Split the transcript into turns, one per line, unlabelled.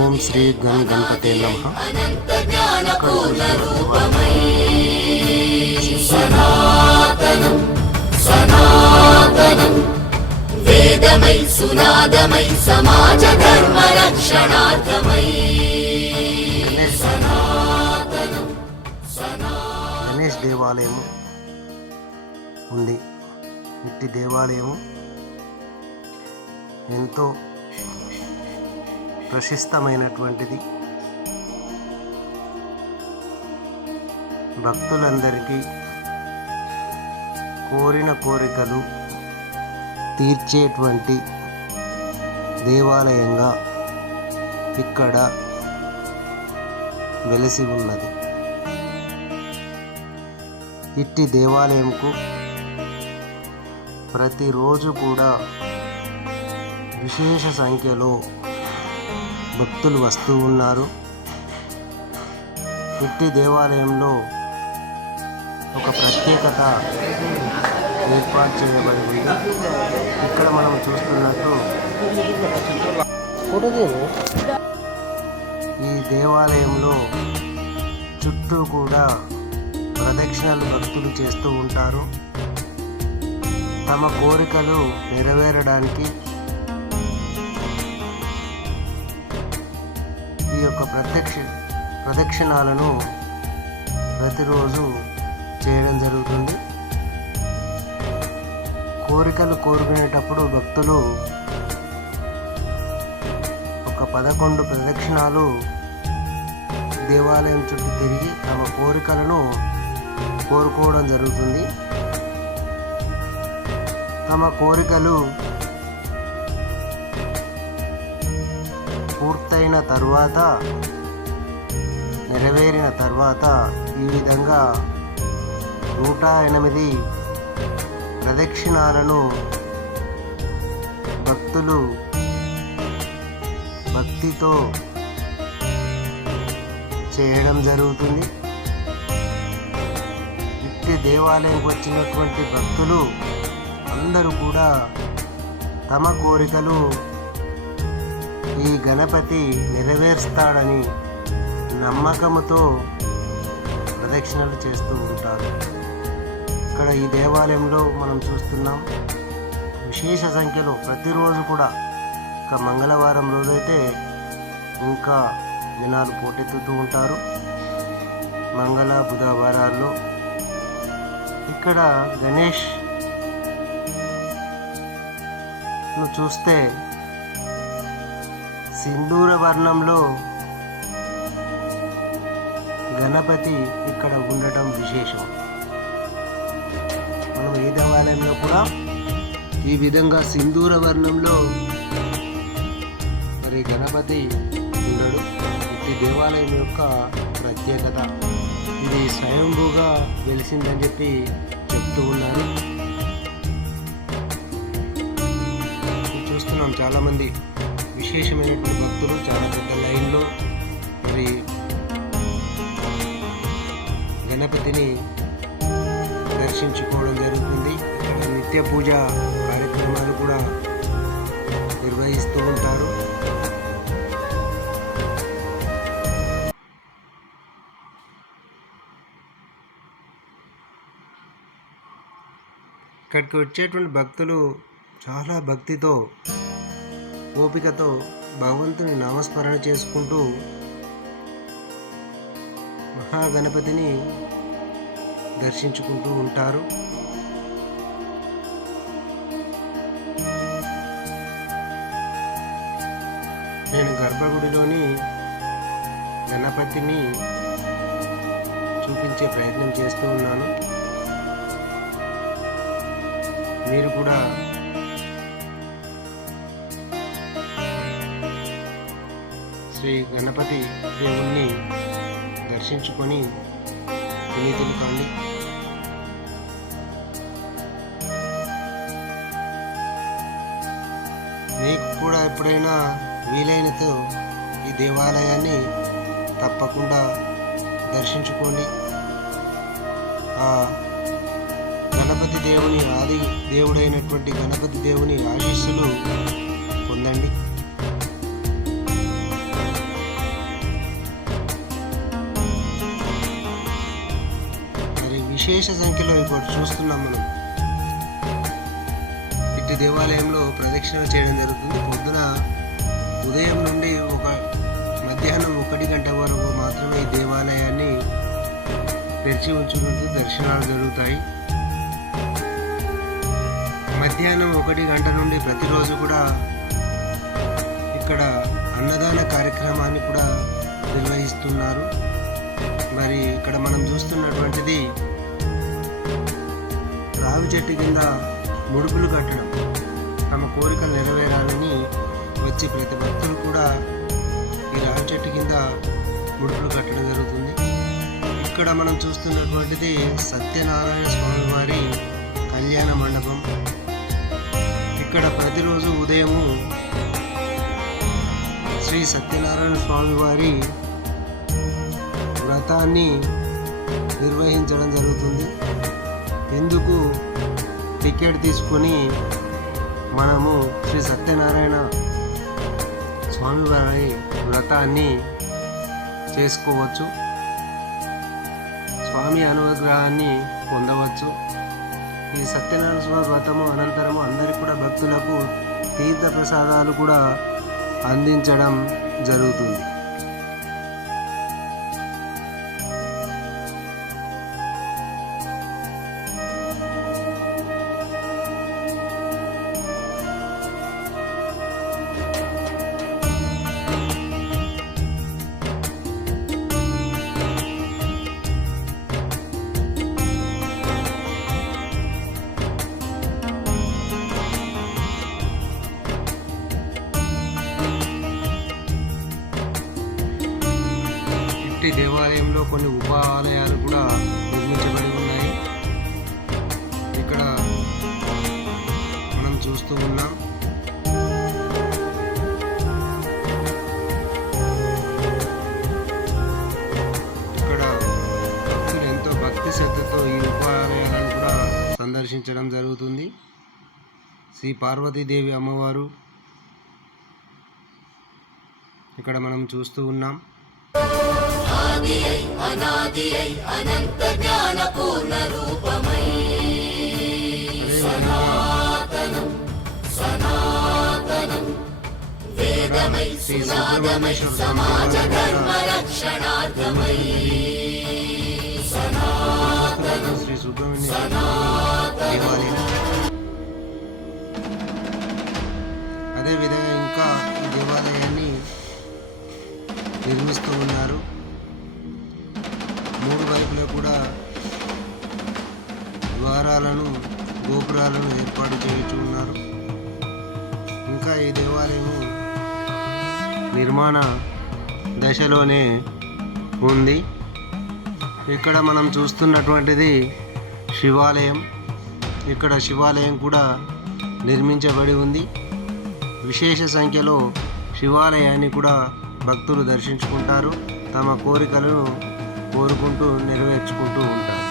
ఓం శ్రీ గణ గణపతే నమ.
వేదమై సునాదమై సమాజ ధర్మ రక్షణార్థమై
గణేష్ గణేష్ దేవాలయం ఉంది. ఇట్టి దేవాలయం ఎంతో ప్రశస్తమైనటువంటిది. భక్తులందరికీ కోరిన కోరికలు తీర్చేటువంటి దేవాలయంగా ఇక్కడ వెలిసి ఉన్నది. ఇట్టి దేవాలయంకు ప్రతిరోజు కూడా విశేష సంఖ్యలో భక్తులు వస్తూ ఉన్నారు. ఇట్టి దేవాలయంలో ఒక ప్రత్యేకత ఏర్పాటు చేయబడి ఉంది ఇక్కడ మనం చూస్తున్నట్టు ఈ దేవాలయంలో చుట్టూ కూడా ప్రదక్షిణలు భక్తులు చేస్తూ ఉంటారు. తమ కోరికలు నెరవేరడానికి యొక్క ప్రత్యక్ష ప్రదక్షిణాలను ప్రతిరోజు చేయడం జరుగుతుంది. కోరికలు కోరుకునేటప్పుడు భక్తులు ఒక పదకొండు ప్రదక్షిణాలు దేవాలయం చుట్టూ తిరిగి తమ కోరికలను కోరుకోవడం జరుగుతుంది. తమ కోరికలు పూర్తయిన తర్వాత నెరవేరిన తర్వాత ఈ విధంగా నూట ఎనిమిది ప్రదక్షిణాలను భక్తులు భక్తితో చేయడం జరుగుతుంది. ఇట్టి దేవాలయంకి వచ్చినటువంటి భక్తులు అందరూ కూడా తమ కోరికలు ఈ గణపతి నెరవేరుస్తాడని నమ్మకముతో ప్రదక్షిణలు చేస్తూ ఉంటారు. ఇక్కడ ఈ దేవాలయంలో మనం చూస్తున్నాం విశేష సంఖ్యలో ప్రతిరోజు కూడా ఒక మంగళవారం రోజైతే ఇంకా జనాలు పోటెత్తుతూ ఉంటారు. మంగళ బుధవారాల్లో ఇక్కడ గణేష్ చూస్తే సింధూర వర్ణంలో గణపతి ఇక్కడ ఉండటం విశేషం. మనం ఏ దేవాలయంలో కూడా ఈ విధంగా సింధూర వర్ణంలో మరి గణపతి ఉండడు. ఈ దేవాలయం యొక్క ప్రత్యేకత. ఇది స్వయంభూగా వెలిసిందని చెప్పి చెప్తూ ఉన్నారు. చూస్తున్నాం చాలామంది. విశేషమైనటువంటి భక్తులు చాలా పెద్ద లైన్లో మరి గణపతిని దర్శించుకోవడం జరుగుతుంది. ఇక్కడ నిత్య పూజ కార్యక్రమాలు కూడా నిర్వహిస్తూ ఉంటారు. ఇక్కడికి వచ్చేటువంటి భక్తులు చాలా భక్తితో ఓపికతో భగవంతుని నామస్మరణ చేసుకుంటూ మహాగణపతిని దర్శించుకుంటూ ఉంటారు. నేను గర్భగుడిలోని గణపతిని చూపించే ప్రయత్నం చేస్తూ ఉన్నాను. మీరు కూడా శ్రీ గణపతి దేవుణ్ణి దర్శించుకొని పునీతులు కాండి మీకు కూడా ఎప్పుడైనా వీలైనతో ఈ దేవాలయాన్ని తప్పకుండా దర్శించుకోండి. ఆ గణపతి దేవుని ఆది దేవుడైనటువంటి గణపతి దేవుని ఆశీస్సులు విశేష సంఖ్యలో ఇక్కడ చూస్తున్నాం మనం. ఇట్టి దేవాలయంలో ప్రదక్షిణ చేయడం జరుగుతుంది. పొద్దున ఉదయం నుండి ఒక మధ్యాహ్నం ఒకటి గంట వరకు మాత్రమే ఈ దేవాలయాన్ని తెరిచి ఉంచుకుంటూ దర్శనాలు జరుగుతాయి. మధ్యాహ్నం ఒకటి గంట నుండి ప్రతిరోజు కూడా ఇక్కడ అన్నదాన కార్యక్రమాన్ని కూడా నిర్వహిస్తున్నారు. మరి ఇక్కడ మనం చూస్తున్నటువంటిది రావి చెట్టు కింద ముడుపులు కట్టడం తమ కోరికలు నెరవేరాలని వచ్చి ప్రతి భక్తులు కూడా ఈ రావి చెట్టు కింద ముడుపులు కట్టడం జరుగుతుంది. ఇక్కడ మనం చూస్తున్నటువంటిది సత్యనారాయణ స్వామి వారి కళ్యాణ మండపం. ఇక్కడ ప్రతిరోజు ఉదయము శ్రీ సత్యనారాయణ స్వామి వారి వ్రతాన్ని నిర్వహించడం జరుగుతుంది. ఎందుకు టికెట్ తీసుకొని మనము శ్రీ సత్యనారాయణ స్వామివారి వ్రతాన్ని చేసుకోవచ్చు? స్వామి అనుగ్రహాన్ని పొందవచ్చు. ఈ సత్యనారాయణ స్వామి వ్రతము అనంతరము అందరికి కూడా భక్తులకు తీర్థ ప్రసాదాలు కూడా అందించడం జరుగుతుంది. దేవాలయంలో కొన్ని ఉప ఆలయాలు కూడా నిర్మించబడి ఉన్నాయి. ఇక్కడ మనం చూస్తూ ఉన్నాం. ఇక్కడ భక్తులు ఎంతో భక్తి శ్రద్ధతో ఈ ఉప ఆలయాలను కూడా సందర్శించడం జరుగుతుంది. శ్రీ పార్వతీదేవి అమ్మవారు ఇక్కడ మనం చూస్తూ ఉన్నాం.
ఆది అయి అనంత జ్ఞాన పూర్ణ రూపమై సనాతనం సనాతనం. వేదమై సునాదమై సమాజ ధర్మ రక్షణార్థమై
నిర్మాణ దశలోనే ఉంది. ఇక్కడ మనం చూస్తున్నటువంటిది శివాలయం. ఇక్కడ శివాలయం కూడా నిర్మించబడి ఉంది. విశేష సంఖ్యలో శివాలయాన్ని కూడా భక్తులు దర్శించుకుంటారు. తమ కోరికలను కోరుకుంటూ నెరవేర్చుకుంటూ ఉంటారు.